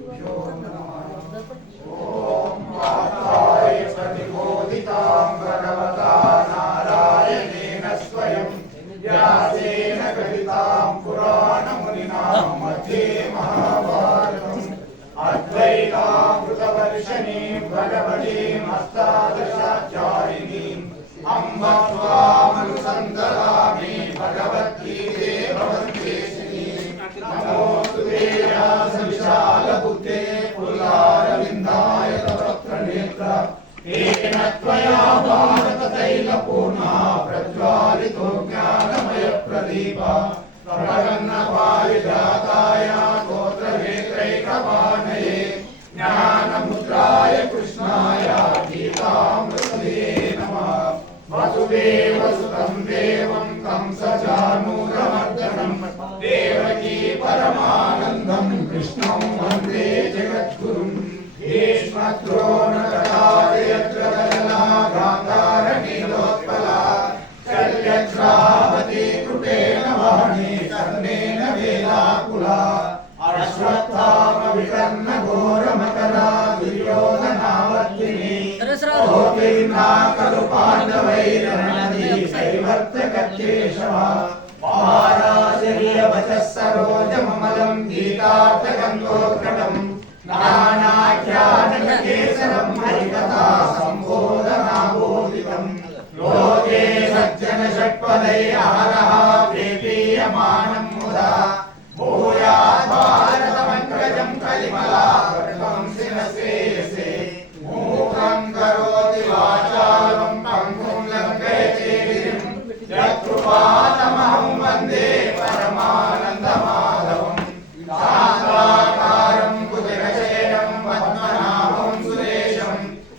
ओम वाताय प्रतिबोधितां भगवता नारायणेन स्वयं व्यासेन कथितां पुराणमुनिना मध्ये महाभारतम् अद्वैतामृतवर्षिणीं भगवतीं अष्टादशाध्यायिनीम् अम्ब त्वामनुसन्तरामि भगवद्गीते भवन्देशिनीं नमोऽस्तुते व्यासविशालबुद्धे पुल्लारविन्दाय तवत्रनेत्र येन त्वया भारततैलपूर्णा प्रज्वालितो ज्ञानमयप्रदीपः प्रपन्नपारिजाताय स्तोत्रवेत्रैकपाणये ज्ञानमुद्राय कृष्णाय गीतामृतये नमः। वसुदेवसुतं देवं कंसचाणूरमर्दनं देवकी परमानन्दं कृष्णं वन्दे जगद्गुरुं। भीष्मद्रोणकटाक्षयद्रवदना गान्धारनीलोत्पला शल्यश्रावती कृपेण वाणी कर्णेन वेलाकुला अश्वत्थामविकर्णघोरमकरा दुर्योधनावर्तिनी ज्योतिर्ना खलु पाण्डवैर्नदी कैवर्तककेशवा पाराशर्यवचः सरोजममलं गीतार्थगन्धोत्कटम् नानाख्यानकेसरं हरिकथा सम्बोधनाबोधितम् लोके सज्जन षट्पदैरहरः प्रीयमाणं मुदा भूयात् भारतमग्रजं कलिमलावर्तं शिरसे मूकं करोति वाचालं पङ्गुं लङ्घयते गिरिं यत्कृपातमहं वन्दे परमानन्दमाधवम् शान्ताकारं कुटिलशयनं पद्मनाभं सुरेशं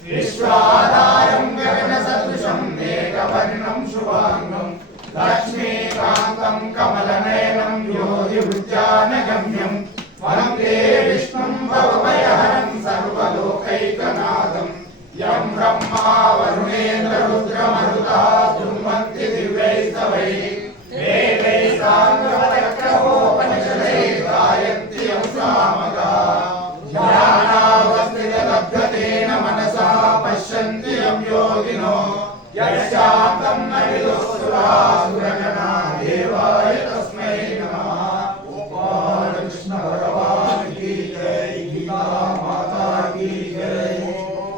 विश्वाधारं गगनसदृशं मेघवर्णं शुभाङ्गं लक्ष्मीकान्तं कमलनयनं योगिवृद्यानगम्यं वन्दे विष्णुं भवभयहरं सर्वलोकैकनाथं यं ब्रह्मा वरुणेन्द्ररुद्रमरुतः स्तुवन्ति दिव्यैस्तवैः वेदैः साङ्गपदक्रमोपनिषदैः गायन्ति यं सामगाः ध्यानावस्थितलभ्यतेन मनसा पश्यन्ति यं योगिनो यस्यान्तं न विदुःसुरासुरगणा देवाय तस्मै नमः। गोपाल कृष्ण भगवान की जय, गीता माता की जय।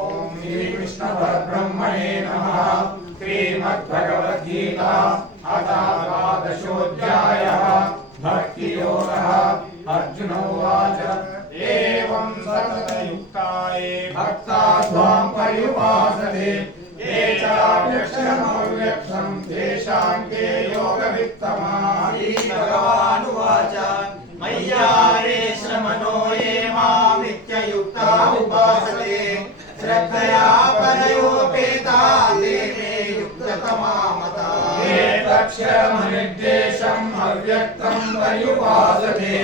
ओम श्री कृष्ण परब्रह्मणे नमः। श्रीमद्भगवद्गीता अथ द्वादशोऽध्यायः भक्तियोगः। अर्जुन उवाच एवं सततयुक्ताये भक्ता त्वां पर्युपासते ये चाव्यक्षरमव्यक्षं तेषां के योगवित्तमाः। श्रीभगवानुवाच मय्यावेश मनो ये मां नित्ययुक्ता उपासते श्रद्धया परयोपेता ते मे युक्ततमा मताः। ये तक्षरमनिर्देशम् अव्यक्तं पर्युपासते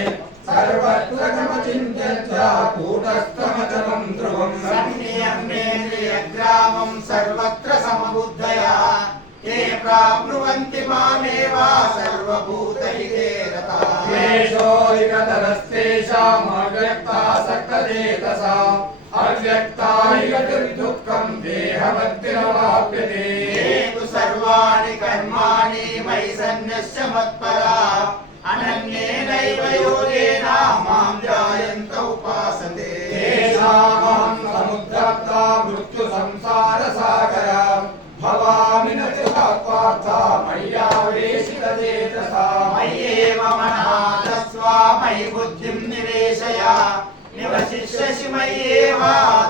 सर्वत्र गमचिन्त्य कूटस्थमचलं ध्रुवं सन्नियम्येन्द्रियग्रामं सर्वत्र समबुद्धया ते प्राप्नुवन्ति मामेव सर्वभूतहिते रताः। क्लेशोऽधिकतरस्तेषाम् अव्यक्तासक्तचेतसाम् अव्यक्ता हि गतिर्दुःखं देहवद्भिरवाप्यते। ये तु सर्वाणि कर्माणि मयि सन्न्यस्य मत्पराः अनन्येनैव योगेन मां ध्यायन्त उपासते। येषामहं समुद्रस्था मृत्युसंसारसागरा भवामि न च पार्थ मय्यावेशितचेतसा। मय्येव मनः दस्व मयि बुद्धिं निवेशय निवसिष्यसि मय्येव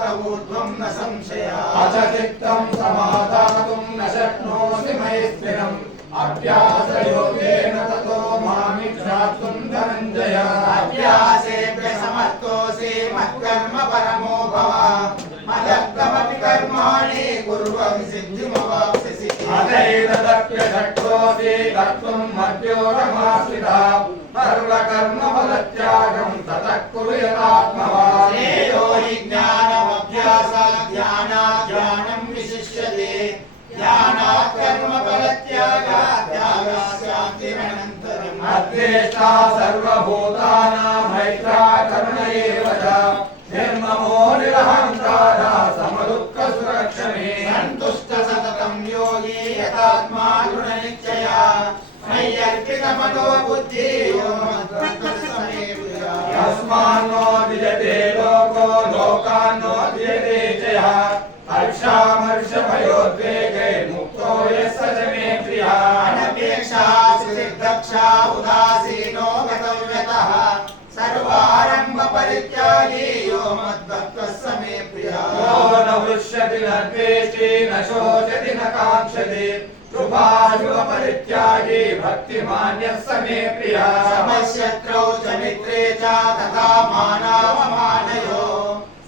तवोर्ध्वं न संशयः। अचित्तं समादातुं न शक्नोषि मयि स्थिरम् अभ्यासयोगेन ततो मामिच्छाप्तुं धनञ्जय। अभ्यासेऽभ्यसमर्थोऽसि मत्कर्म परमो भव मदर्थमपि कर्माणि कुर्वन् सिद्धिमवाप्स्यसि। अथैतदप्यशक्तोऽसि कर्तुं मद्योगमाश्रितः सर्वकर्मफलत्यागं ततः कुरु यथात्मवान्। श्रेयो हि ज्ञानमभ्यासात् ध्यानात् ध्यानं विशिष्यते ध्यानात् कर्मफलत्यागात् त्यागात् शान्तिरनन्तरम्। अद्वेष्टा सर्वभूतानां मैत्रा करुण एव च नो बुद्धियो मद्भक्तस्मे प्रिया यस्मान्नो द्विजते लोको लोकान्नो द्विजते च यः हर्षामर्षभयोद्वेगे मुक्तो यः स च मे प्रियः अनपेक्षा सिद्धक्षा उदासीनो गतव्यतः सर्वारंभ परित्यागी यो मद्भक्तः स मे प्रियः यो न हृष्यति न द्वेष्टि न शोचति न काङ्क्षति शुभाशुभपरित्यागी भक्तिमान्यः स मे प्रियः समशत्रौ च मित्रे च तथा मानावमानयो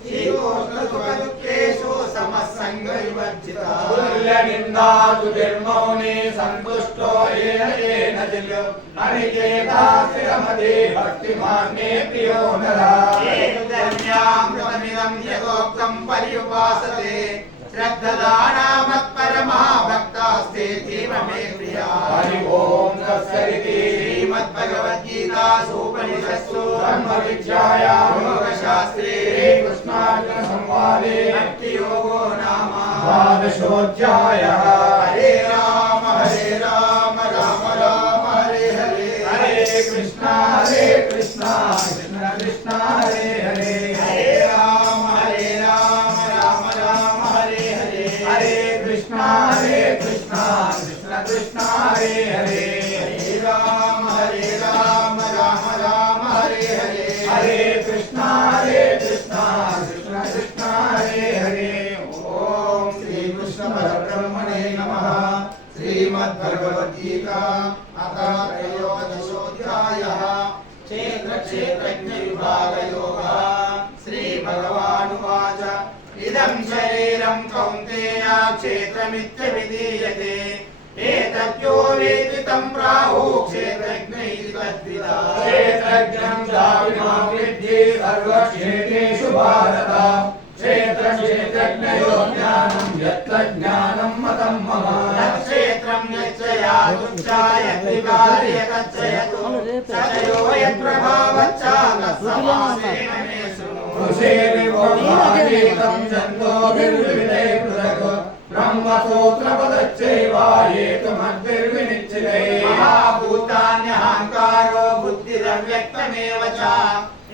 शीतोष्णसुखदुःखेषु समसङ्गविवर्जितः तुल्यनिन्दातुतिर्मौनी सन्तुष्टो येन केनचित् अनिकेतास्थिरमति भक्तिमान् मे प्रियो नरः धन्यामृतमिदं यदोक्तं पर्युपासते श्रद्धदाना मत्परमा भक्तास्तेतीव मे प्रिया हरि ओम तत्सदिति श्रीमद्भगवद्गीतासु उपनिषत्सु ब्रह्मविद्यायां योगशास्त्रे कृष्णार्जुन संवादे भक्तियोगो नाम द्वादशोऽध्यायः हरे राम राम राम हरे हरे हरे कृष्णा कृष्ण कृष्ण हरे हरे हरे राम राम राम हरे हरे हरे कृष्णा कृष्ण कृष्ण हरे हरे हरे राम राम राम हरे हरे हरे कृष्णा कृष्ण कृष्ण हरे हरे ओम श्री कृष्ण परब्रह्मणे नमः। श्रीमद्भगवद्गीता अथ त्रयोदशोऽध्यायः क्षेत्र क्षेत्रज्ञ विभाग योगः। श्री भगवानुवाच इदं शरीरं कौन्तेय क्षेत्रमित्यभिधीयते एतद्यो वेति तं प्राहुः क्षेत्रज्ञ इति तद्विदः। क्षेत्रज्ञं चाविमां विद्धि सर्वक्षेत्रेषु भारत क्षेत्रज्ञयो ज्ञानं यत्र ज्ञानं मतं मम क्षेत्रं यच्च यादृच्छाय त्रिकार्य तच्च यतो सचयो यत्प्रभावच्च तत्समासेन मे शृणु। ऋषेर्विभोगादीतं छन्दोभिर्विविधैः पृथक् ब्रह्मसूत्रपदच्चैव हेतुमद्भिर्विनिश्चितैः महाभूतान्यहङ्कारो बुद्धिरव्यक्तमेव च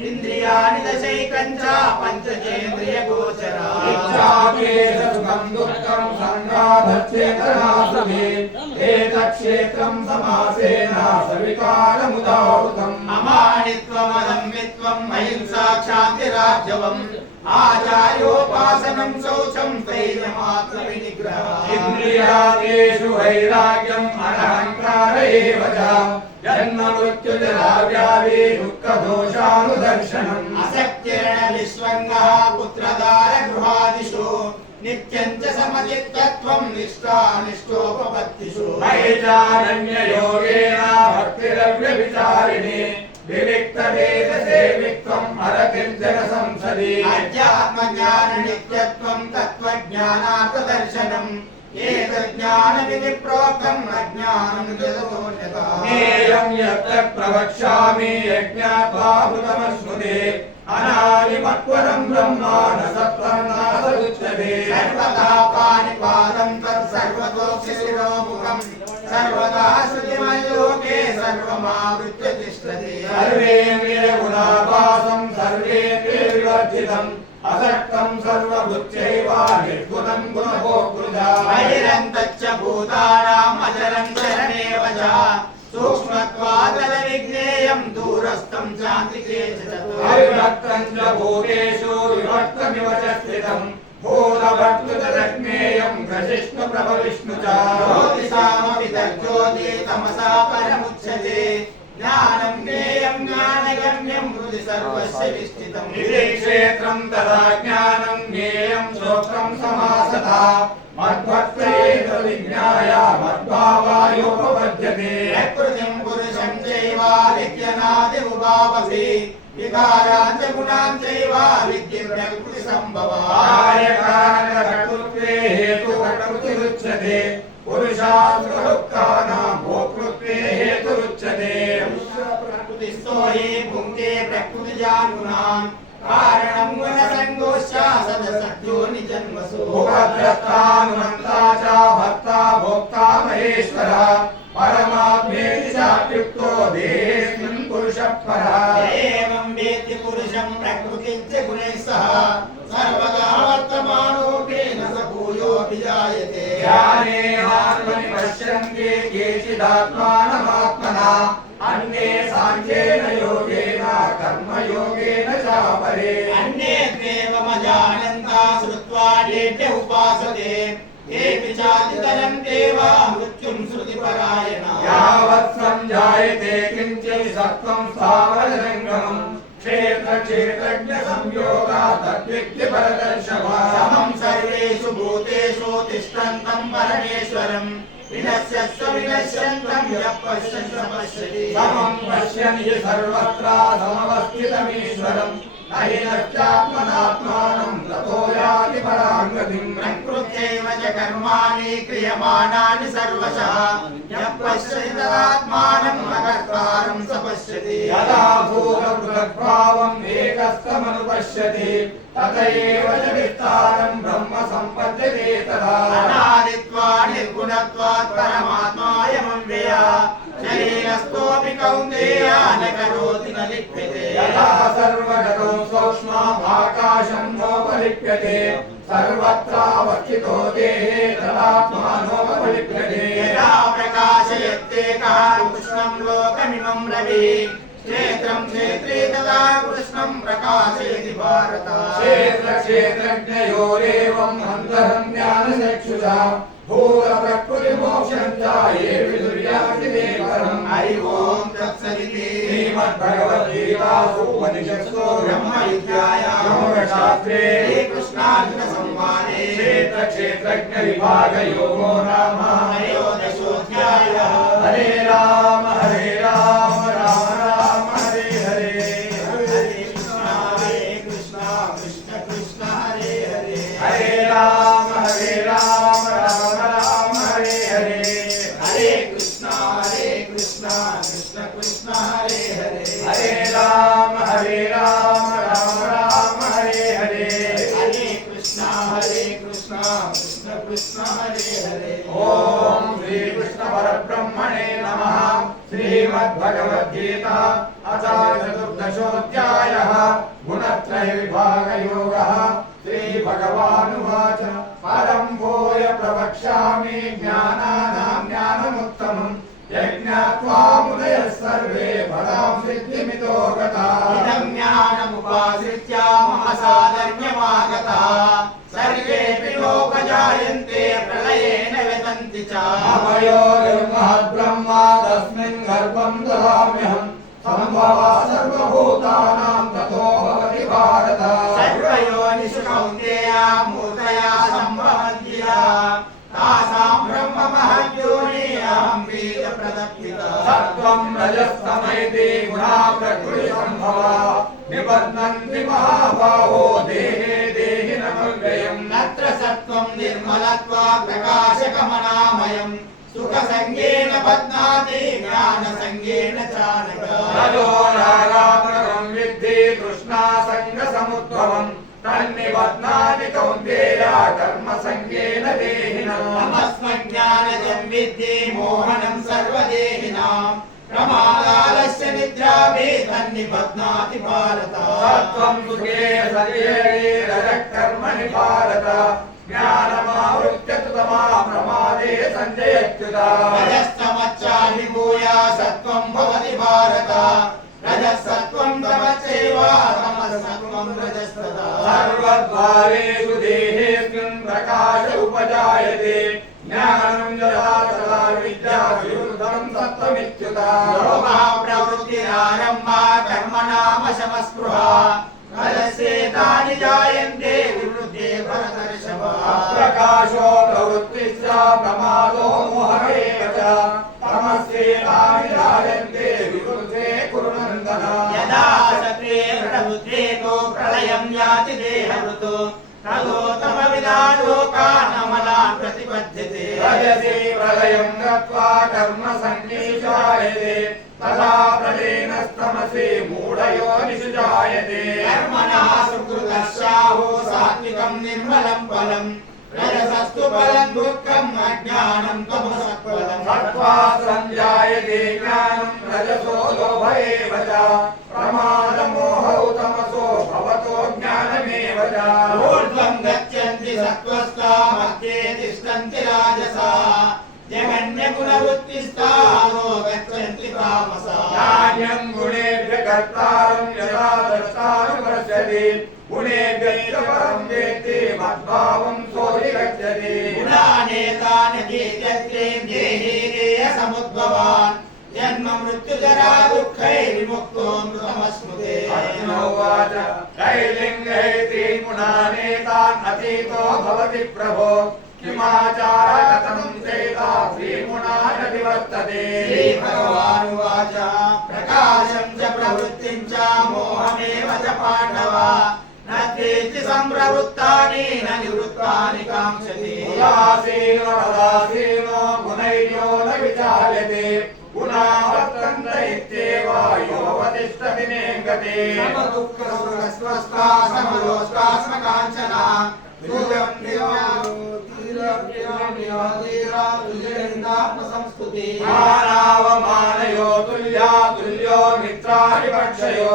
इन्द्रियाणि दशैकं च पञ्चचेन्द्रियगोचराः। इच्छापेशसुखं दुःखं सङ्गाधश्चेतनासुभे एतत्क्षेत्रं समासेन सविकारमुदाहृतम् अमानित्वमदम्बित्वम् अहिंसा क्षान्तिरार्जवम् आचार्योपासनं शौचं स्थैर्यमात्रविनिग्रहः। इन्द्रियादेषु वैराग्यम् अनहङ्कार एव च जन्ममृत्युजराव्याधि दुःखदोषानुदर्शनम् असक्तेन विश्वङ्गः पुत्रदारगृहादिषु नित्यं च समचित्तत्वं निष्ठानिष्ठोपपत्तिषु। मयि चानन्ययोगेन भक्तिरव्यभिचारिणि विविक्तदेशसेवित्वम् हरतिर्जनसंसदि अध्यात्मज्ञाननित्यत्वं तत्त्वज्ञानार्थदर्शनम् एतज्ज्ञानमिति प्रोक्तम् अज्ञानं जगतोऽन्यथा। ज्ञेयं यत्र प्रवक्ष्यामि यज्ञात्वा मृतमश्नुते अनादिमत्परं ब्रह्म न सत्त्वन्नासदुच्यते सर्वतः पाणिपादं तत्सर्वतोक्षिशिरोमुखम् सर्वदा श्रुतिमल्लोके सर्वमावृत्य तिष्ठति। सर्वेन्द्रियगुणाभासं सर्वेन्द्रियविवर्जितम् असक्तं सर्वभूत्यैव निर्गुणं गुणभोक्तृजा बहिरन्तच्च भूतानाम् अचरं चरमेव च सूक्ष्मत्वादलविज्ञेयं दूरस्थं चान्तिके च ततो। अविभक्तं च भूतेषु विभक्तमिव च स्थितं भूतभर्तृतज्ञेयं ग्रसिष्णुप्रभविष्णु च ज्योतिषामपि तज्ज्योति तमसा परमुच्यते ज्ञानं ज्ञेयं ज्ञानगम्यं हृदि सर्वस्य विष्ठितम्। इति क्षेत्रं तदा ज्ञानं ज्ञेयं श्रोत्रं समासतः मद्भक्तेर्विज्ञाय मद्भावायोपपद्यते। प्रकृतिं पुरुषं चैव विद्यनादि उभावसि विकारान् च गुणान् चैव विद्धि प्रकृतिसम्भवान्। कार्यकारणकर्तृत्वे हेतुकर्तृतिरुच्यते पुरुषार्थदुःखानां भोक्तृत्वे हेतुरुच्यते। प्रकृतिस्थो हि भुङ्क्ते प्रकृतिजान् गुणान् कारणं गुणसङ्गोश्च सदसद्यो निजन्मसु। भुवद्रष्टानुमन्ता च भक्ता भोक्ता महेश्वरः परमात्मेति च युक्तो देहेऽस्मिन् पुरुषः परः एवं वेत्ति पुरुषं प्रकृतिञ्च गुणैः सह सर्वदा वर्तमानोऽपेन स भूयोऽपि जायते ज्ञानेनात्मनि पश्यन्ति केचिदात्मानमात्मना अन्ये साङ्ख्येन योगेन कर्मयोगेन चापरे अन्ये त्वेवमजानन्ता श्रुत्वा येभ्य उपासते येऽपि चातितरं देव मृत्युं श्रुतिपरायणा यावत् संजायते किञ्चित् सत्त्वं स्थावरजङ्गमम् क्षेत्रक्षेत्रज्ञ संयोगा तद्विद्धि परदर्शवा समं सर्वेषु भूतेषु तिष्ठन्तं परमेश्वरं विनश्यस्व विनश्यन्तं यः पश्यन् स पश्यति समं पश्यन् हि सर्वत्र समवस्थितमीश्वरम् न हि नश्चात्मनात्मानं ततो याति परां गतिम् प्रकृत्यैव च कर्माणि क्रियमाणानि सर्वशः यः पश्यति तदात्मानं न कर्तारं स पश्यति यदा भूतपृथग्भावम् एकस्थमनुपश्यति तथैव च विस्तारं ब्रह्म सम्पद्यते तदा अनादित्वात् निर्गुणत्वात् परमात्मायमव्ययः शरीरस्थोऽपि कौन्तेय न करोति न लिप्यते यदा सर्वगतो सूक्ष्मम् आकाशं नोपलिप्यते सर्वत्रावस्थितो देहे तदात्मानोपलिप्यते यदा प्रकाशयत्येकः कृष्णं लोकमिमं रविः क्षेत्रं क्षेत्रे तदा कृष्णं प्रकाशयति भारत क्षेत्रक्षेत्रज्ञयोरेवम् अन्तरज्ञानचक्षुषा भूतप्रकृतिमोक्षं च ये विदुर्यान्ति ते परम् हरि ओं तत्सदिति श्रीमद्भगवद्गीतासु उपनिषत्सु ब्रह्मविद्यायां योगशास्त्रे श्रीकृष्णार्जुनसंवादे क्षेत्रक्षेत्रज्ञविभागयोगो नाम त्रयोदशोऽध्यायः हरे राम राम राम हरे हरे हरे कृष्ण कृष्ण कृष्ण हरे हरे हरे राम राम राम हरे हरे हरे कृष्ण कृष्ण कृष्ण हरे हरे हरे राम राम राम हरे हरे हरे कृष्ण कृष्ण कृष्ण हरे हरे ओम श्री कृष्ण परब्रह्मणे नमः श्रीमद्भगवद्गीता चतुर्दशोऽध्यायः गुणत्रय विभागयोगः श्रीभगवानुवाच परं भूय प्रवक्ष्यामि ज्ञानानां ज्ञानमुत्तमम् यज्ञात्वा मुनयः सर्वे फलां सिद्धिमितो गताः इदं ज्ञानमुपाश्रित्य मम साधर्म्यमागताः सर्वेऽपि लोकजायन्ते प्रलयेन व्यतन्ति च अभयो निर्महद्ब्रह्म तस्मिन् गर्भं ददाम्यहम् सम्भवा सर्वभूतानां ततो भवति भारत सर्वयोनिषु कौन्तेय मूर्तया सम्भवन्ति तासां ब्रह्म महद्योनियां वेद प्रदक्षिता सत्त्वं रजस्तमैति गुणा प्रकृतिसम्भवा निबध्नन्ति महाबाहो देहे देहिनमव्ययम् तत्र सत्त्वं निर्मलत्वात् प्रकाशकमनामयम् सुखसङ्गेन बध्नाति ज्ञानसङ्गेन चानघ रजो रागात्मकं विद्धि तृष्णासङ्गसमुद्भवम् तन्निबध्नाति कौन्तेय कर्मसङ्गेन देहिनम् तमस्मज्ञानजं विद्धि मोहनं सर्वदेहिनां प्रमादालस्य निद्राभि तन्निबध्नाति भारत सत्त्वं सुखे शरीरे रजः कर्मणि भारत ज्ञानमावृत्य तु तमा प्रमादे सञ्जयत्युता रजस्तमच्चाभिभूय सत्त्वं भवति भारत रजः सत्त्वं तमश्चैव तमः सत्त्वं रजस्तथा सर्वद्वारेषु देहेऽस्मिन् प्रकाश उपजायते ज्ञानं यदा तदा विद्या विरुद्धं सत्त्वमित्युता लोभः प्रवृत्तिरारम्भः कर्मणामशमस्पृहा रजसेतानि जायन्ते विवृद्धे भरतर्षभ अप्रकाशो प्रवृत्तिश्च प्रमादो मोह एव च तमस्येतानि जायन्ते विवृद्धे कुरु नन्दन यदा सत्त्वे प्रवृद्धेतो प्रलयं याति देहवृतो तदोत्तमविदान् लोकानमलान् प्रतिपद्यते रजसि प्रलयं गत्वा कर्मसङ्गीषायते तदा प्रलीनस्तमसि मूढयोनिषु जायते कर्मणः सुकृतस्याहो सात्विकं निर्मलं फलम् रजसस्तु फलं दुःखम् अज्ञानं तमसः फलम् सत्त्वासञ्जायते ज्ञानं रजसो लोभ एव च प्रमादमोहौ तमसो भवतो ज्ञानमेव च ऊर्ध्वं गच्छन्ति सत्त्वस्ता मध्ये तिष्ठन्ति राजसाः जगन्यगुणवृत्तिस्था अधो गच्छन्ति तामसाः नान्यं गुणेभ्यः कर्तारं यदा द्रष्टानुपश्यति गुणेभ्यश्च परं वेत्ति मद्भावं सोऽधि गच्छति गुणानेतान् गीयते देहि देयसमुद्भवान् जन्म मृत्युजरा दुःखैर्विमुक्तो मृतमश्नुते अर्जुनोवाच त्रैलिङ्गैः गुणानेतान् अतीतो भवति प्रभो किमाचार कथं चेता श्रीगुणान् निवर्तते श्रीभगवानुवाच प्रकाशं च प्रवृत्तिं च मोहमेव च पाण्डव न तेति सम्प्रवृत्तानि न निवृत्तानि काङ्क्षति उदासीनो गुणैर्यो न विचार्यते गुणा वर्तन्त इत्येव योऽवतिष्ठति नेङ्गते समदुःखसुखस्वस्था समलोष्टास्मकाञ्चना मानावमानयो तुल्या तुल्यो मित्राणिपक्षयो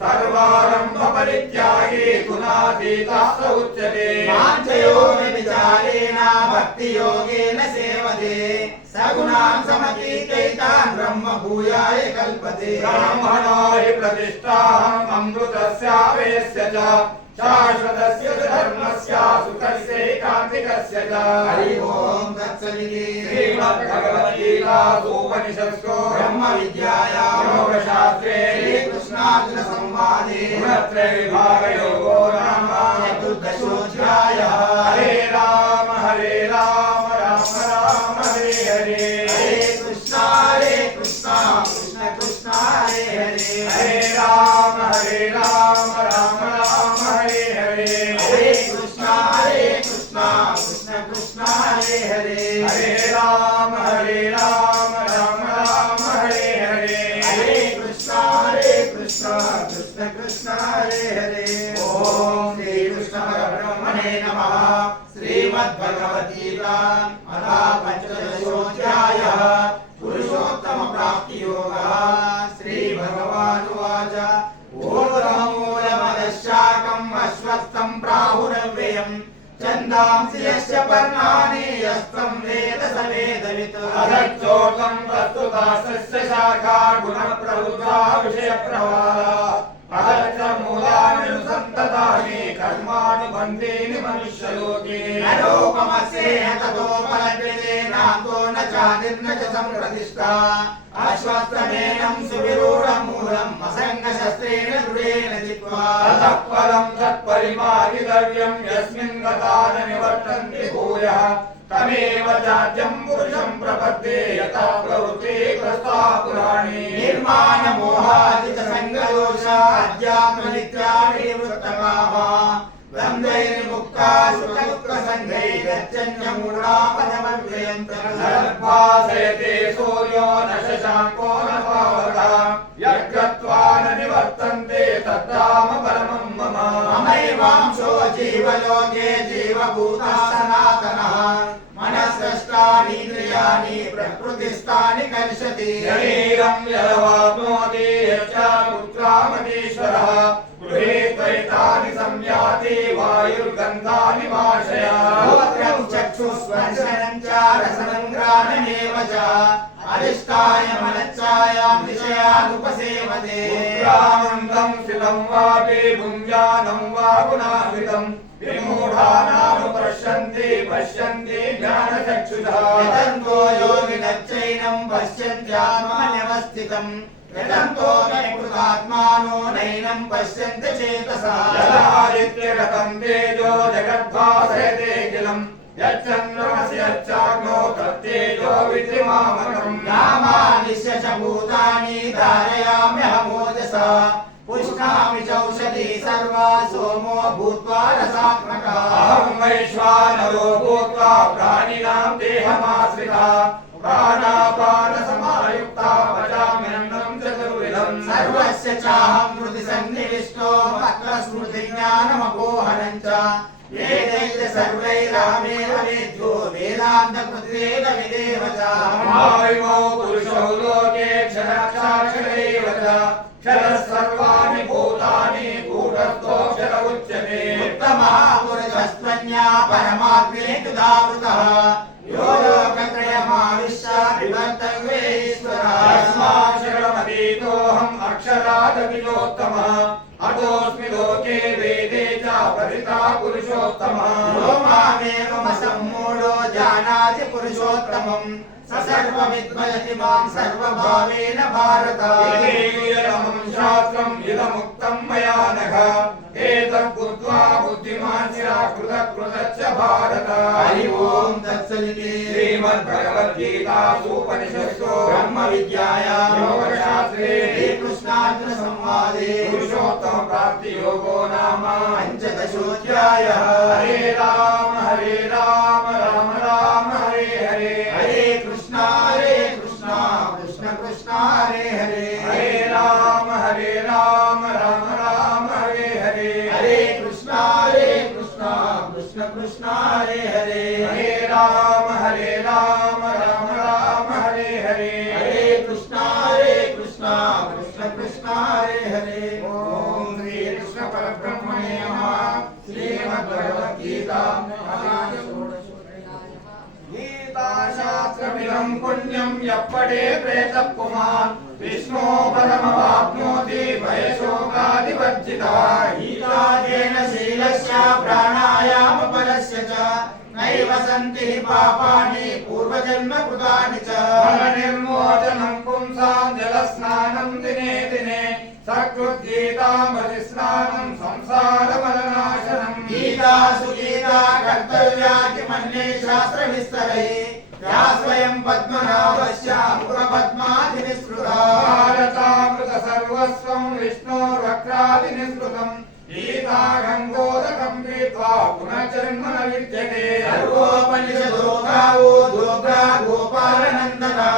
सर्वारम्भ परित्यागी गुणातीतः स उच्यते माञ्चयो विचारेण भक्तियोगेन सेवते सगुणान् समतीतैतान् ब्रह्म भूयाय कल्पते ब्राह्मणो हि प्रतिष्ठाहम् अमृतस्यावेश्य च शाश्वतस्य धर्मस्य सुखस्यैकान्तिकस्य च हरि ओम तत्सदिति श्रीमद्भगवद्गीतासु उपनिषत्सु ब्रह्मविद्यायां योगशास्त्रे श्रीकृष्णार्जुन संवादे गुणत्रयविभागयोगो नाम चतुर्दशोऽध्यायः हरे राम राम राम हरे हरे हरे कृष्णा कृष्ण कृष्ण हरे हरे हरे राम राम राम हरे हरे हरे कृष्णा कृष्ण कृष्ण हरे हरे हरे राम राम राम हरे हरे हरे कृष्णा कृष्ण कृष्ण हरे हरे ओम श्री कृष्ण परब्रह्मणे नमः श्रीमद्भगवद्गीता अथा पंचदशोऽध्यायः पुरुषोत्तम प्राप्ति योगः श्रीभगवानुवाच ऊर्ध्वमूलमदशाकम् अश्वत्थं प्राहुरव्ययम् छन्दांसि यस्य पर्णानि यस्तं वेद स वेदवित् अधच्चोतं प्रस्तुतास्य शाखा गुणप्रवृद्धा विषयप्रवाला अधच्च मूलानि सन्ततानि कर्मानुबन्धीनि मनुष्यलोके नरोपमस्य ततो फलप्यते नान्तो न चादिर्न च सम्प्रतिष्ठा अश्वत्थमेनं सुविरूढं मूलम् असङ्गशस्त्रेण दृढेन जित्वा ततः परं तत्परिमार्गितव्यं यस्मिन् गता न निवर्तन्ते भूयः तमेव चाद्यं पुरुषं प्रपद्ये यथा प्रवृत्ते प्रस्ता पुराणे निर्माणमोहादितसङ्गदोषा अध्यात्मनित्या विनिवृत्तकामाः द्वन्द्वैर्मुक्ता सुखदुःखसङ्गैः गच्छन्त्यमूढा पदमव्ययन्तर्भासयते सूर्यो न शशाङ्को न पावकः यद्गत्वा न निवर्तन्ते तद्धाम परमं मम ममैवांशो जीवलोके जीवभूतः सनातनः मनस्रष्टानीन्द्रियाणि प्रकृतिस्थानि कर्षति शरीरं यदवाप्नोति यच्चापुत्रामतीश्वरः गृहे त्वैतानि संयाति वायुर्गन्धानि वाशयात् श्रोत्रं चक्षुस्पर्शनं च रसनं घ्राणमेव च अधिष्ठाय मनश्चायां विषयानुपसेवते उत्क्रामन्तं स्थितं वापि भुञ्जानं वा गुणान्वितं विमूढानानुपश्यन्ति पश्यन्ति ज्ञानचक्षुषा यतन्तो योगिनश्चैनं पश्यन्त्यात्मन्यवस्थितम् यतन्तो कृतात्मानो नैनं पश्यन्ति चेतसा यदादित्यगतं तेजो जगद्भासयते किलं यच्चन्द्रमसि यच्चाग्नो तत्तेजो विद्युमामकम् नामानिश्य च भूतानि धारयाम्यहमोजसा पुष्णामि चौषधी सर्वा सोमो भूत्वा रसात्मकः अहं वैश्वानरो भूत्वा प्राणिनां देहमाश्रितः प्राणापानसमायुक्ता पचाम्यन्नं चतुर्विधम् सर्वस्य चाहं हृदि सन्निविष्टो मत्स्मृतिज्ञा अज्ञानमपोहनं च वेदैः सर्वैरहमेव वेद्यो वेदान्तकृतेन विदेव च माविमो पुरुषो लोके क्षरक्षाक्षरैव च क्षरः सर्वाणि भूतानि कूटस्थोऽक्षर उच्यते उत्तमः पुरुषस्त्वन्या परमात्मेतु दावृतः यो लोकत्रयमाविश्य विवर्तव्येश्वरः तस्माक्षरमतीतोऽहम् अक्षरादपि चोत्तमः अतोऽस्मि लोके वेदे च परिता पुरुषोत्तमः यो मामेवमसम्मूढो जानाति पुरुषोत्तमम् स सर्वविद्वयति मां सर्वभावेन भारत इदं शास्त्रम् इदमुक्तं मया नघ एतत् बुद्ध्वा बुद्धिमान् कृतकृतश्च भारत हरि ओम् तत्सदिति श्रीमद्भगवद्गीतासु उपनिषत्सु ब्रह्मविद्यायां योगशास्त्रे श्रीकृष्णार्जुन संवादे पुरुषोत्तमप्राप्तियोगो नाम पञ्चदशोऽध्यायः हरे राम राम राम हरे हरे हरे कृष्णा कृष्ण कृष्ण हरे हरे हरे राम राम राम हरे हरे हरे कृष्णा कृष्ण कृष्ण हरे हरे हरे राम राम राम हरे हरे हरे कृष्णा कृष्ण कृष्ण हरे हरे ओम श्री कृष्ण परब्रह्मणे नमः श्रीमद्भगवद्गीता गीताशास्त्रमिदं पुण्यं यः पठे प्रेतः पुमान् विष्णो परमवाप्नोति भयशोकादिवर्जितः गीतादेन शीलस्य प्राणायामपरस्य च नैव सन्ति हि पापानि पूर्वजन्म कृतानि च फलनिर्मोचनं पुंसां जलस्नानं दिने दिने सकृद्गीतामृतस्नानं संसारमलनाशनम् गीतासु गीता कर्तव्या किमन्ये शास्त्रविस्तरैः या स्वयं पद्मनाभस्य मुखपद्माधिनिःसृता भारतामृत सर्वस्वं विष्णोर्वक्रादिनिःसृतम् गीता गङ्गोदकं पीत्वा पुनर्जन्म न विद्यते सर्वोपनिषदो गावो दोग्धा गोपालनन्दना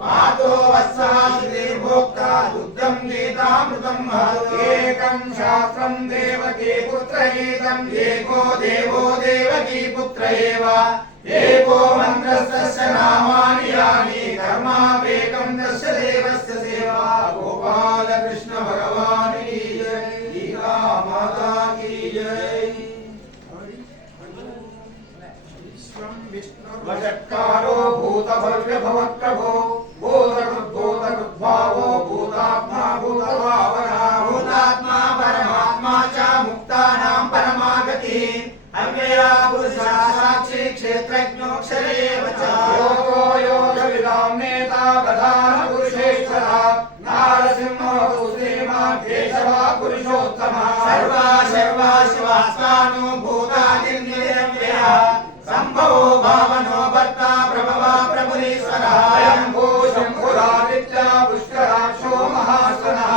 पातो वत्सः श्रीर्भोक्ता दुग्धं गीतामृतं महत् एकं शास्त्रं देवकी पुत्रगीतम् एको देवो देवकी पुत्र एव एको मन्त्रस्तस्य नामानि यानि धर्मावेकं तस्य देवस्य सेवा गोपालकृष्ण भगवान् की जय गीता माता की जय वषट्कारो भूतभव्यभवत्प्रभो भूतकृद्भावो भूतात्मा भूतभावना भूतात्मा परमात्मा च मुक्तानां परमागतिः अव्यया पुरुषा साक्षी क्षेत्रज्ञोऽक्षर एव च योगो योगविदां नेता प्रधान पुरुषेश्वरः नारसिंहो श्रीमान् केशवः पुरुषोत्तमः सर्वा शिवास्तानो भूतादिर्निरव्ययः संभवो भावनो भर्ता प्रभवा प्रभुरीश्वरः स्वयंभू शम्भुरादित्य पुष्कराक्षो महासनः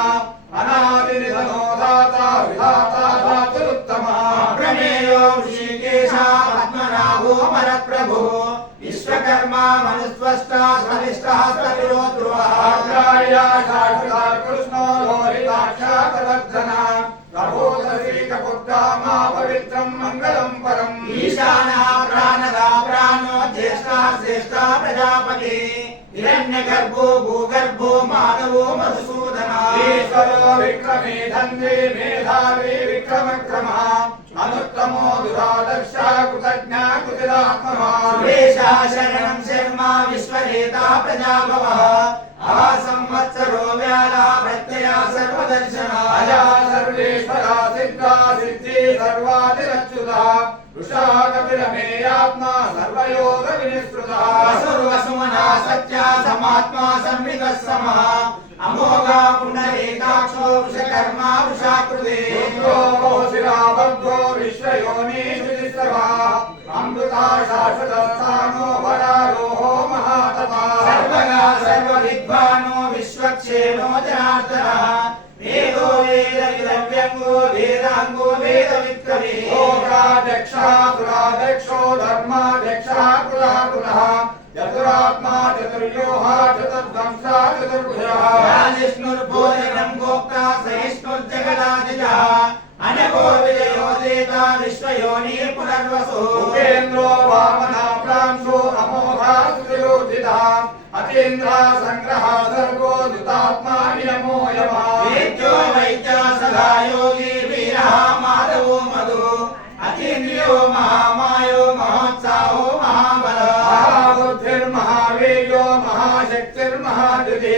अनादिनिधनो दाता विधाता धातुरुत्तमः प्रमेयो ऋषिकेशः पद्मनाभो मरप्रभुः विश्वकर्मा मनुस्वष्टा स्वरिष्ठः स्तविरो ध्रुवः अग्राह्या शाश्वता कृष्णो लोहिताक्षाकवर्धनः प्रभोदश्रीकपुद्धामा पवित्रं मङ्गलं परम् ईशानः प्राणदा प्राणो ज्येष्ठः श्रेष्ठः प्रजापति हिरण्यगर्भो भूगर्भो माधवो मधुसूदनः ईश्वरो विक्रमे धन्वी मेधावी विक्रमक्रमः अनुत्तमो दुरादर्शः कृतज्ञः कृतिरात्मः सुरेशः शरणं शर्मा विश्वरेता प्रजाभवः संवत्सरो व्याला प्रत्यया सर्वदर्शनः अजा सर्वेश्वरा सिद्धा सिद्धि सर्वादिरच्युतः वृषाकपिलमेयात्मा सर्वयोगविनिःसृतः वसुर्वसुमना सत्या समात्मा संविदः समः अमोघा पुण्डरीकाक्षो वृषकर्मा वृषाकृते रुद्रो शिराबद्धो विश्वयोनिषुतिस्रवः अमृता शाश्वतस्थानो वरारोहो महातपः सर्वगा सर्वविद्वानो विश्वक्षेणो जनार्दनः वेदो वेदविदव्यङ्गो वेदाङ्गो वेदविक्रमे लोकाध्यक्षः दुराध्यक्षो धर्माध्यक्षः कुलः कुलः चतुरात्मा चतुर्व्यूहा चतुर्दंशः चतुर्भुजः विष्णुर्भोजनं गोप्ता सहिष्णुर्जगदादिजः अनघो विजयो विश्वयोनि पुनर्वसु उपेन्द्रो वामनाप्रांशो अमोघा सुयोजिता अतीन्द्रा संग्रह सर्गो दुतात्मा नियमो यमा वेद्यो वैद्य सदा योगी वीरः माधवो मधु अतीन्द्रियो महामायो महोत्साहो महाबलः महाबुद्धिर्महावीर्यो महाशक्तिर्महाधृति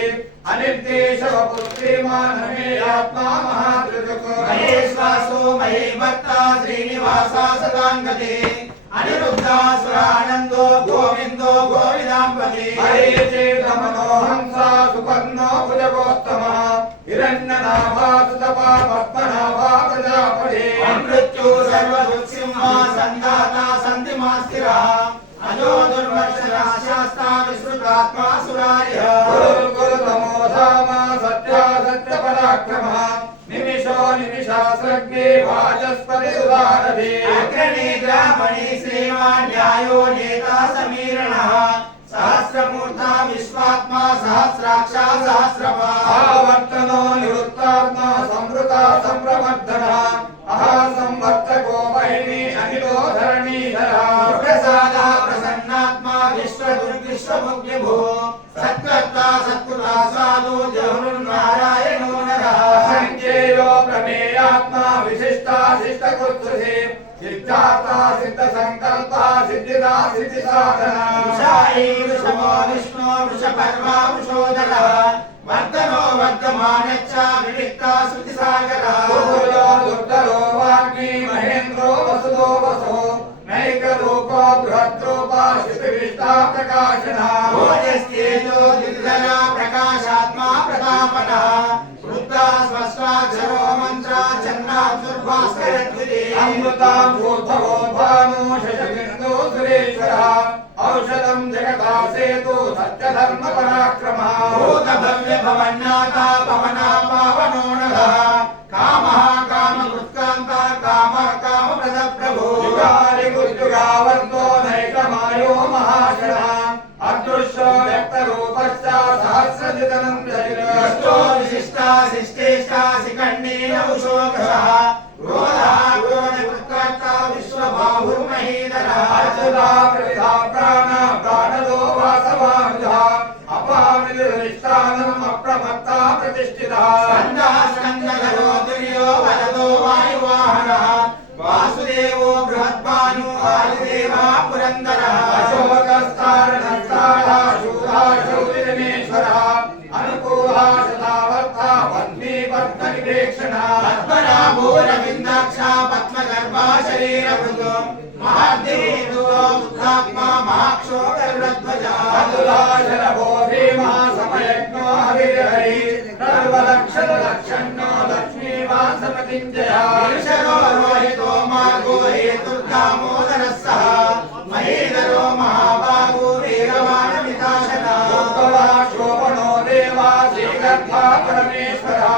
अनिर्देशवपुत्रीमानमे आत्मा महाधृतुः महेश्वासो महीभक्ता श्रीनिवास सदाङ्गते अनिरुद्धासुरानन्दो गोविन्दो गोविदाम्बते हरिचेतमनो हंसा सुपर्णो भुजगोत्तमः हिरण्यनाभा सुतपा पद्मनाभा प्रजापते मृत्यु सर्वदुःसिंहा सन्धाता सन्धिमास्तिरः अजो दुर्वर्षणः शास्ता विश्रुतात्मा सुरार्यः गुरुतमो धामा सत्या सत्यपराक्रमः निमिषो निमिषास्रग्ने वाचस्पति सुधारधे अग्रणे ग्रामणे श्रीमान् न्यायो नेता समीरणः सहस्रमूर्धा विश्वात्मा सहस्राक्षा सहस्रपाः आवर्तनो निवृत्तात्मा संवृता संप्रवर्धनः अहासंवर्तको महिनी अनिलो धरणीधरः प्रसादः प्रसन्नात्मा विश्वदुर्विश्वमुग्निभुः सत्कर्ता सत्कृता साधु जहुर्नारायणो नरः संज्ञेयो प्रमेयात्मा विशिष्टा शिष्टकृत्सुषे सिद्धार्था सिद्धसङ्कल्पा सिद्धिदा सिद्धिसाधना वृषमो विष्णु वृषपर्वा वृषोदरः वर्धनो वर्धमानच्च विविक्ता श्रुतिसागरः दुर्धरो वाग्मी महेन्द्रो वसुदो वसो नैकरूपो बृहद्रूपा शिशुविष्टा प्रकाशनः ओजस्तेजो दिग्धरा प्रकाशात्मा प्रतापनः वृद्धा स्पष्टाक्षरो मन्त्रा चन्द्राक्षुर्भास्करद्वितीये अमृतामृतभो भानु शशबिन्दु सुरेश्वरः औषधं जगता सेतु सत्यधर्म पराक्रमः भूतभव्य भवन्नाथा पवना पावनो नरः कामः कामकृत्कान्ता कामः कामप्रदप्रभो युगानि गुरुयुगावर्तो नैकमायो महाशनः अदृश्यो व्यक्तरूपश्च सहस्रजितनं विशिष्टो विशिष्टा शिष्टेष्टा शिखण्डेन उशोकः क्रोधः क्रोधकृत्कर्ता विश्वबाहुर्महीधरः अर्जुना प्रतिधा प्राण प्राणदो वासवानुजः अपामिनिर्निष्ठानम् अप्रमत्ता प्रतिष्ठितः स्कन्दः स्कन्दधरो तुर्यो वरदो वायुवाहनः वासुदेवो बृहद्भानु आदिदेवः पुरन्दरः अशोकस्तारणस्तारः शूरः शौरिरमेश्वरः अनुकूलः शतावर्थः पत्नी पद्मनिवेक्षणः पद्मनाभोरविन्दाक्षा पद्मगर्भा शरीरभृतो महादेवो बुद्धात्मा महाक्षोकरुणध्वजः अतुलाशनभो भीमः समयज्ञो हविर्हरि सर्वलक्षणलक्षण्यो लक्ष्मीवासमतिञ्जयः ईशरो रोहितो मार्गो हेतुर्दामोदरः सः महीधरो महाबाहो वीरवाणमिताशनः शोभनो देवा श्रीगर्भा परमेश्वरः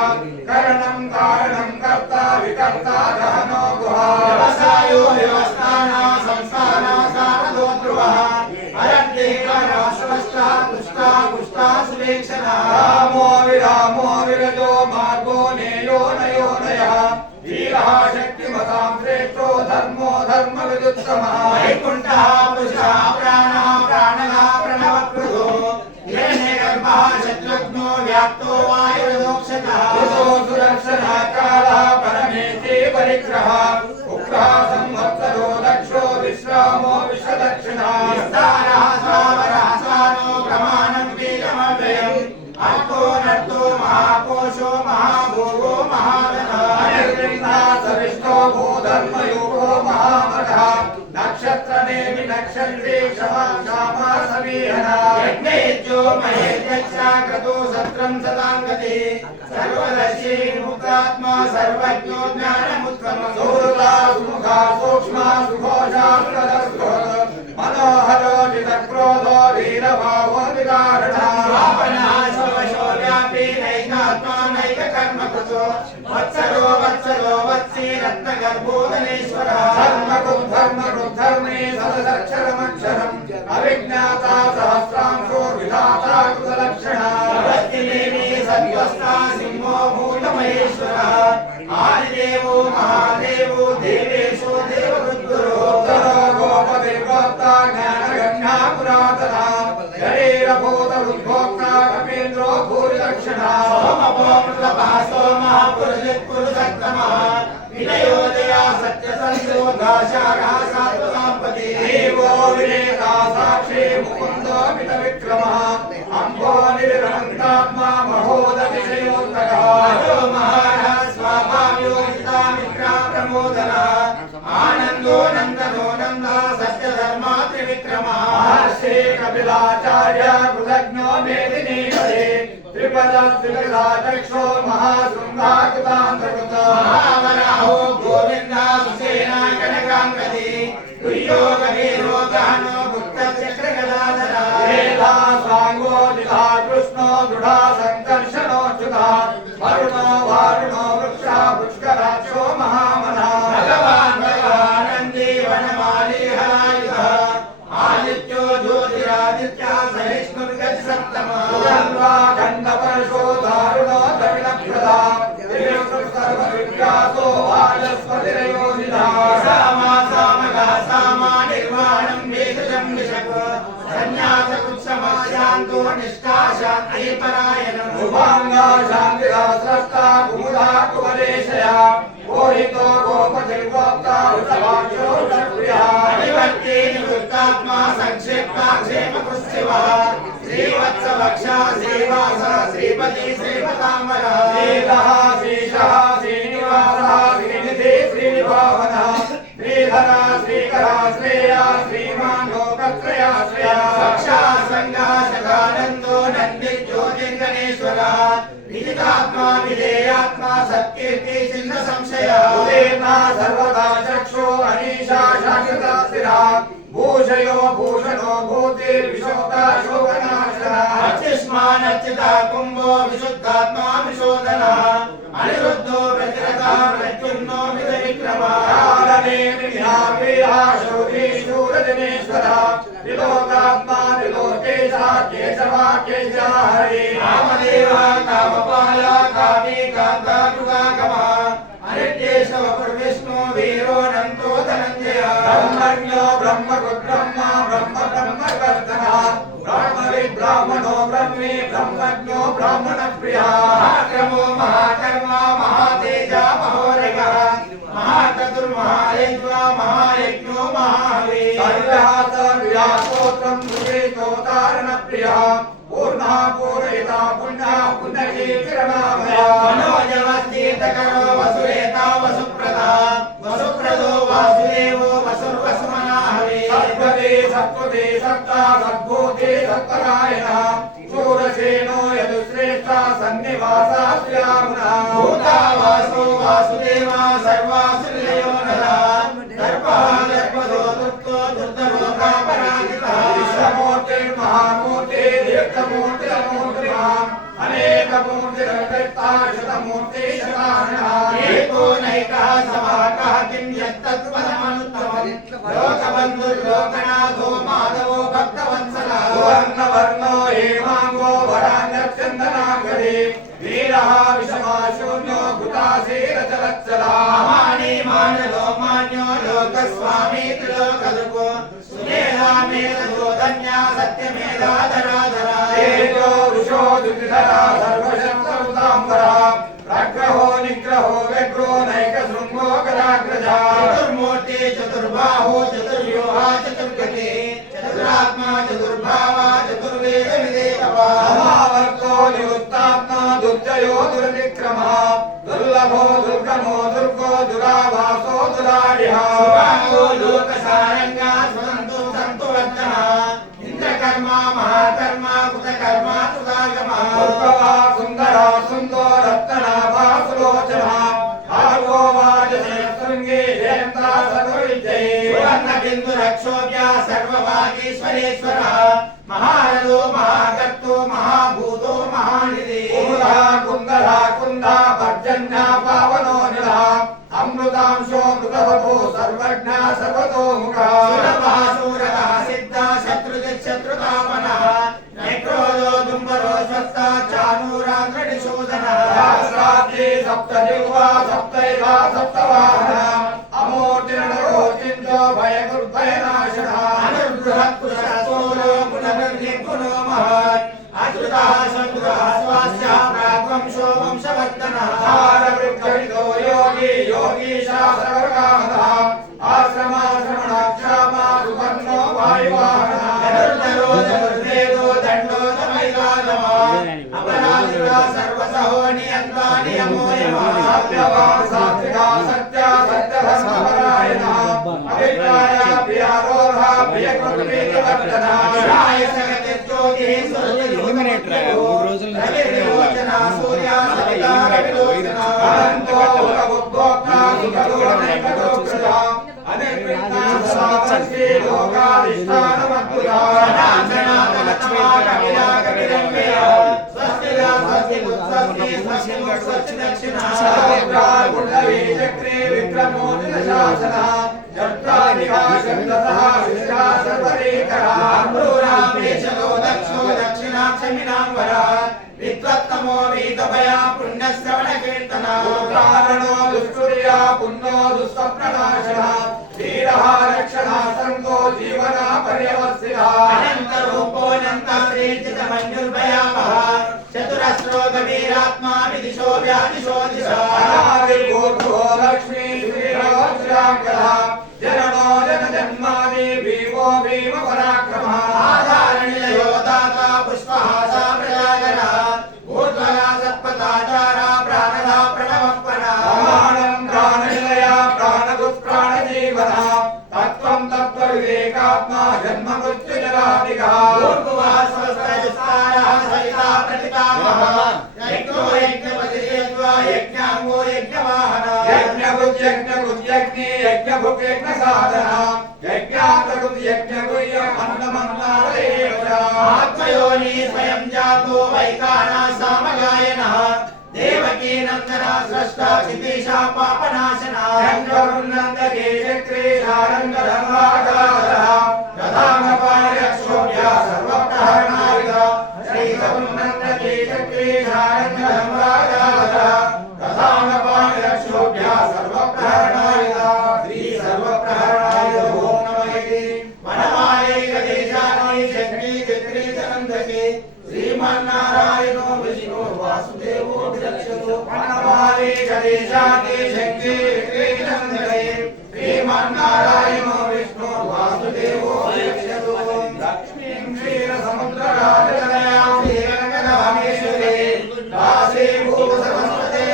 करणं कारणं कर्ता विकर्ता गहनो गुहा व्यवसायो व्यवस्थाना संस्थाना सारदो ध्रुवः अरण्येकराश्वष्टा तुष्टा पुष्टा सुवेक्षणः रामो विरामो विरजो मार्गो नेयो नयो नयः वीरः शक्तिमतां श्रेष्ठो धर्मो धर्मविदुत्तमः वैकुण्ठः पुरुषः प्राणः प्राणः प्रणवप्रभो हिरण्यगर्भः शत्रुघ्नो व्याप्तो वायुर्दोक्षतः सुरक्षणः कालः परमेति परिग्रहः उग्रः संवत्सरो दक्षो विश्रामो विश्वदक्षिणः विस्तारः स्थावरः सानो प्रमाणं बीजमव्ययम् अर्को नर्तो महाकोशो महाभोगो महाधनः अनिर्विघ्नः सविष्टो भूधर्मयुगो महामठः नक्षत्रनेमि नक्षत्रे क्षमा समीहनः यज्ञेज्यो महेज्ञश्च क्रतो सत्रं सदाङ्गते सर्वदर्शी मुक्तात्मा सर्वज्ञो ज्ञानमुत्तमः सुहृदा सुमुखा सूक्ष्मा सुघोषा मनोहरो निरक्रोधो वीरभावो विदारणः स्वापनः शोषो व्यापी नैकात्मा नैककर्मकृतो वत्सरो वत्सरो वत्सी रत्नगर्भोदनेश्वरः धर्मकृद्धर्मे सदक्षरमक्षरम् अविज्ञाता सहस्रांशो विधाता कृतलक्षणः अवस्थिदेवी सत्त्वस्था सिंहो भूतमहेश्वरः आदिदेवो महादेवो देवेशो योगाचारः सात्वतांपति देवो विनेता साक्षी मुकुंदो मित विक्रमः अम्बो निर्रहंतात्मा महोदतिशयोत्तकः अजो महारः स्वाभाव्योगिता मित्रा प्रमोदनः आनंदो नंदनो नंदा सत्य धर्मा त्रिविक्रमः महर्षि कपिलाचार्य कृतज्ञो मेदिनी हरे त्रिपद त्रिपदाचक्षो महाशृंगाकृतान्तर्गत महावराहो गोविंदा सुसेना कनकांगदी तुल्यो गभीरो गहनो गुप्तचक्रगदाधरा वेदा स्वांगो दिधा कृष्णो दृढा संकर्षणोच्युता वरुणो वारुणो वृक्षा पुष्कराक्षो महामनः भगवान् भगवानंदी वनमाली हलायुधः आदित्यो ज्योतिरादित्यः सहिष्णुर्गज सप्तमः खंडपर्शो दारुणो दक्षिणप्रदा सर्वविख्यातो वाचस्पतिरयोनिधा सामा सामगा सामा निर्वाणं वेदजं विशक संन्यासकुत्समस्यान्तो निष्ठा शान्ति परायणम् शुभांगा शान्तिरा स्रष्टा कुमुदा कुवलेशया कोहितो गोपतिर्गोप्ता उत्सवाक्षो उत्सप्रियः अधिवर्ती निवृत्तात्मा संक्षिप्ता क्षेमकुस्सिवः श्रीवत्सवक्षा श्रीवासः श्रीपति श्रीपताम्बरः श्रीधः श्रीशः श्रीनिवासः श्रीनिधि श्रीनिभावनः श्रीधरा श्रीकरा श्रेया श्रीमान् लोकत्रयाश्रया साक्षा संगा सदानंदो नंदी ज्योतिर्गणेश्वरः विदितात्मा विधेयात्मा सत्कीर्ति चिन्ह संशयः उदेता सर्वदा चक्षो अनीशा शाश्वता स्थिरा भूषयो भूषणो भूतिर्विशोका शोकनाशनः अच्युष्मानच्युता कुम्भो विशुद्धात्मा विशोधनः अनिरुद्धो प्रतिरतः प्रद्युम्नो विक्रमः कालने प्रिया शौरी शूरजनेश्वरः त्रिलोकात्मा त्रिलोकेशः केशवा केशः हरे कामदेवः कामपालः कामी कान्ताकृगागमः अनित्येशव विष्णु वीरो नन्दो धनञ्जयः ब्रह्मण्यो ब्रह्मकृद्ब्रह्मा ब्रह्म ब्रह्मकर्तनः ब्रह्मविद्ब्राह्मणो ब्रह्मी ब्रह्मज्ञो ब्राह्मणप्रियः महाक्रमो महाकर्मा महातेजा महोरगः महाचतुर्महायज्वा महायज्ञो महाहवे सर्व्यास्तोत्रम् मुखेस्तोतारणप्रियः पूर्णः पूरयिता पुण्यः पुण्यकीर्तिरणामयः मनोजवस्तीर्थकरो वसुरेता वसुप्रदा वसुप्रदो वासुदेवो वसुर्वसुमनाहवे सत्पदे सत्पदे सत्ता सद्भूते सत्परायणः शूरसेनो यदुश्रेष्ठा सन्निवासा श्रियामुनः भूतावासो वासुदेवा सर्वासुरयो नरः दर्पः दर्पदो दुःखो दुर्धरोगापराजितः विश्वमूर्तिर्महामूर्ति दीर्घमूर्तिरमूर्तिमान् अनेकमूर्तिरकृता शतमूर्ति शतानः एको नैकः समाकः किं यत्तत्पदमनुत्तमम् लोकबन्धुर्लोकनाथो माधवो भक्तवत्सलः सुवर्णवर्णो हेमाङ्गो वराण्यचन्दनाङ्गदे वीरः विषमाशून्यो भूतासीरचलच्चलः महानी मानलो मान्यो लोकस्वामी त्रिलोकदृको सुमेधामेधो धन्या सत्यमेधाधराधरा तेजो वृषो दुर्धरा सर्वशस्त्रमुदाम्बरः प्रग्रहो निग्रहो व्यग्रो नैकशृङ्गो गदाग्रजः चतुर्मूर्ति चतुर्बाहो चतुर्व्यूहा चतुर्गति चतुरात्मा चतुर्भावा चतुर्वेदविदेवः समावर्तो निवृत्तात्मा दुर्जयो दुर्विक्रमः दुर्लभो दुर्गमो दुर्गो दुराभासो दुरारिः सुभागो लोकसारङ्गा स्वतन्तो सन्तुवर्धनः इन्द्रकर्मा महाकर्मा कृतकर्मा कृतागमः उद्भवा सुन्दरा सुन्दो रत्ननाभा सुलोचनः भार्गो वाजसे शृङ्गे जयन्ता सर्वविद्यैः सुवर्णबिन्दुरक्षोभ्या सर्वभागीश्वरेश्वरः महारथो महाकर्तो महाभूतो महानिधि कुमुदः कुन्दरः कुन्दा पर्जन्यः पावनो निलः अमृतांशो मृतवपो सर्वज्ञः सर्वतोमुखः सुलभः शूरः सिद्धः शत्रुजिच्छत्रुतापनः नेक्रोधो दुम्बरो स्वस्थः चाणूराग्रणिशोधनः सहस्राब्दी सप्तजिह्वा सप्तैवा सप्तवाहनः अमूर्तिर्नरो चिन्तो भयगुर्भयनाशनः अनुर्बृहत्कुशस्थूलो गुणनिर्निर्गुणो महत् अच्युतः शत्रुः स्वास्यः प्राग्वंशो वंशवर्धनः भारवृद्धविदो योगी योगीशा सर्वकामदः నియంతా నియమో యమః సత్యవాన్ సాత్వికా సత్య సత్యధర్మపరాయణః అభిప్రాయ ప్రియారోహ ప్రియకృతమేకవర్తన రాయ సగతి జ్యోతిః సూర్యలోచన 3 రోజుల నుంచి ఇక్కడే ఉన్నారు. సూర్య సవితా రవిలోచన అనంతో ఉపభోక్తా సుఖదోనైకదోక్షత అనిర్విఘ్న సదాశ్రీ లోకాధిష్టానమద్భుతా సనాతన తమాక విరాగ విరంగయ స్వస్తిగా స్వస్తి పుత్రస్తి స్వస్తి స్వస్తి దక్షిణ గుండవీ చక్రే విక్రమోజిత శాసన జత్రానివాసంతః విశ్వాసపరీకరా అమృరామేశలో దక్షో దక్షిణాక్షమినాం వరా విద్వత్తమో వీతభయా పుణ్యశ్రవణ కీర్తన కారణో దుష్టుర్యా పుణ్యో దుస్వప్ననాశన వీరః రక్షణా సంగో జీవన పర్యవస్థిత అనంత రూపోనంత శ్రీజిత మంజుర్భయామః చతురస్రో గభీరాత్మా విదిశో వ్యాదిశో దిశా అనాదిర్భూతో లక్ష్మీ శ్రీరాక్షరాంకర జనమో జన జన్మాది భీమో భీమ పరాక్రమః ఆధారనిలయో దాత పుష్పహాస ప్రజాగర ఊర్ధ్వగా సత్పదాచార ప్రాణదా ప్రణవపర ప్రమాణం ప్రాణనిలయ ప్రాణదుఃప్రాణజీవన తత్వం తత్వవివేకాత్మా జన్మ మృత్యు జరాదిగా ఊర్ధ్వా స్వస్థ సహితా ప్రతితామః యజ్ఞో యజ్ఞపతిరేత్వా యజ్ఞాంగో యజ్ఞవాహన యజ్ఞభుజ్ఞ యజ్ఞభుజ్ఞ సాధన యజ్ఞాతృయజ్ఞగుయ్య అన్నమన్నారేవ ఆత్మయోని స్వయం జాతో వైకానా సామగాయనః దేవకీ నందన స్రష్ట క్షితీశా పాపనాశన నందకే చక్రే శారంగధర్మాగాధర రథాంగపాణిరక్షోభ్య సర్వప్రహరణాయుధ శ్రీసమునందకే చక్రే శారంగధర్మాగాధర రథాంగపాణిరక్షోభ్య సర్వప్రహరణాయుధ శ్రీ సర్వప్రహరణాయుధ ఓం నమః వనమాలే గదేశాని శక్తి చక్రీ నందకే శ్రీమన్నారాయణో విష్ణు వాసుదేవో విరక్షతో వనమాలి గణేశాని శక్తి విక్రీనందకే శ్రీమన్నారాయణో విష్ణు వాసుదేవో విరక్షతు లక్ష్మీం క్షీరసముద్రరాజతనయాం శ్రీరంగనామేశ్వరే దాసీ భూసరస్వతే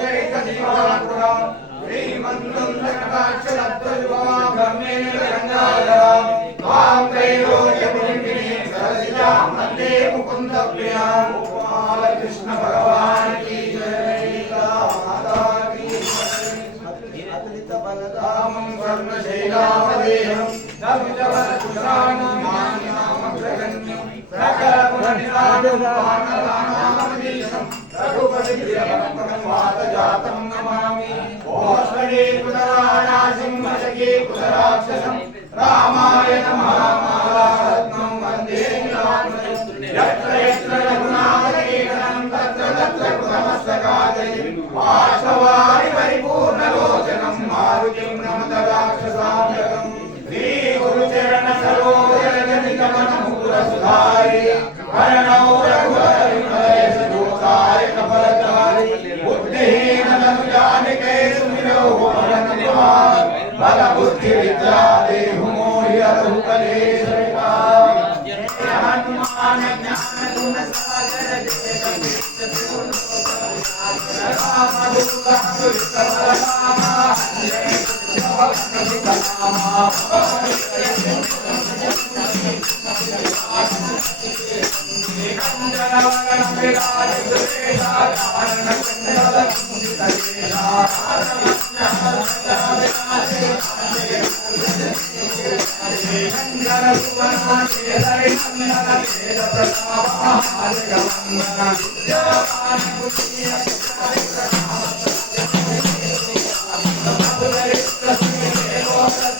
వినామోజైకజీవాకృతం శ్రీమందుందకటాక్షరత్వయుగమా బ్రహ్మేణ గంగాధరం త్వాం త్రైలోక్యపురింగిణి సరసిజాం వందే ముకుందప్రియాం గోపాలకృష్ణ భగవాన్ కీ జయ మాతా కీ అతులిత బలదామం ధర్మశైలావదేహం నవిజవరకుశానం మాన్యామగ్రగణ్యం సకలగుణనిధానం వానరానామదీశం రఘుపతి ప్రియభక్తమాతజాతం నమామి ఓష్మణే కుతరారాసింహశకే కుతరాక్షసం రామాయణ మహామాలారత్నం వందే నిలాత్మజం యత్ర యత్ర రఘునాథకీర్తనం తత్ర తత్ర కృతమస్తకాజయం పార్శ్వవారి పరిపూర్ణలోచనం మారుతిం నమత రాక్షసాంతకం శ్రీ గురుచరణ సరోజరజనిగమనముకురసుధారి వరణౌ రఘువరవిమలయసదోసాయ కపలచారి బుద్ధిహీన తనుజానికే సుమిరౌ భువనకుమార్ బల బుద్ధి విద్యా దేహు మోహి అరహు కలేశవికా హనుమాన జ్ఞాన గుణ సాగర జయ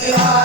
Yeah.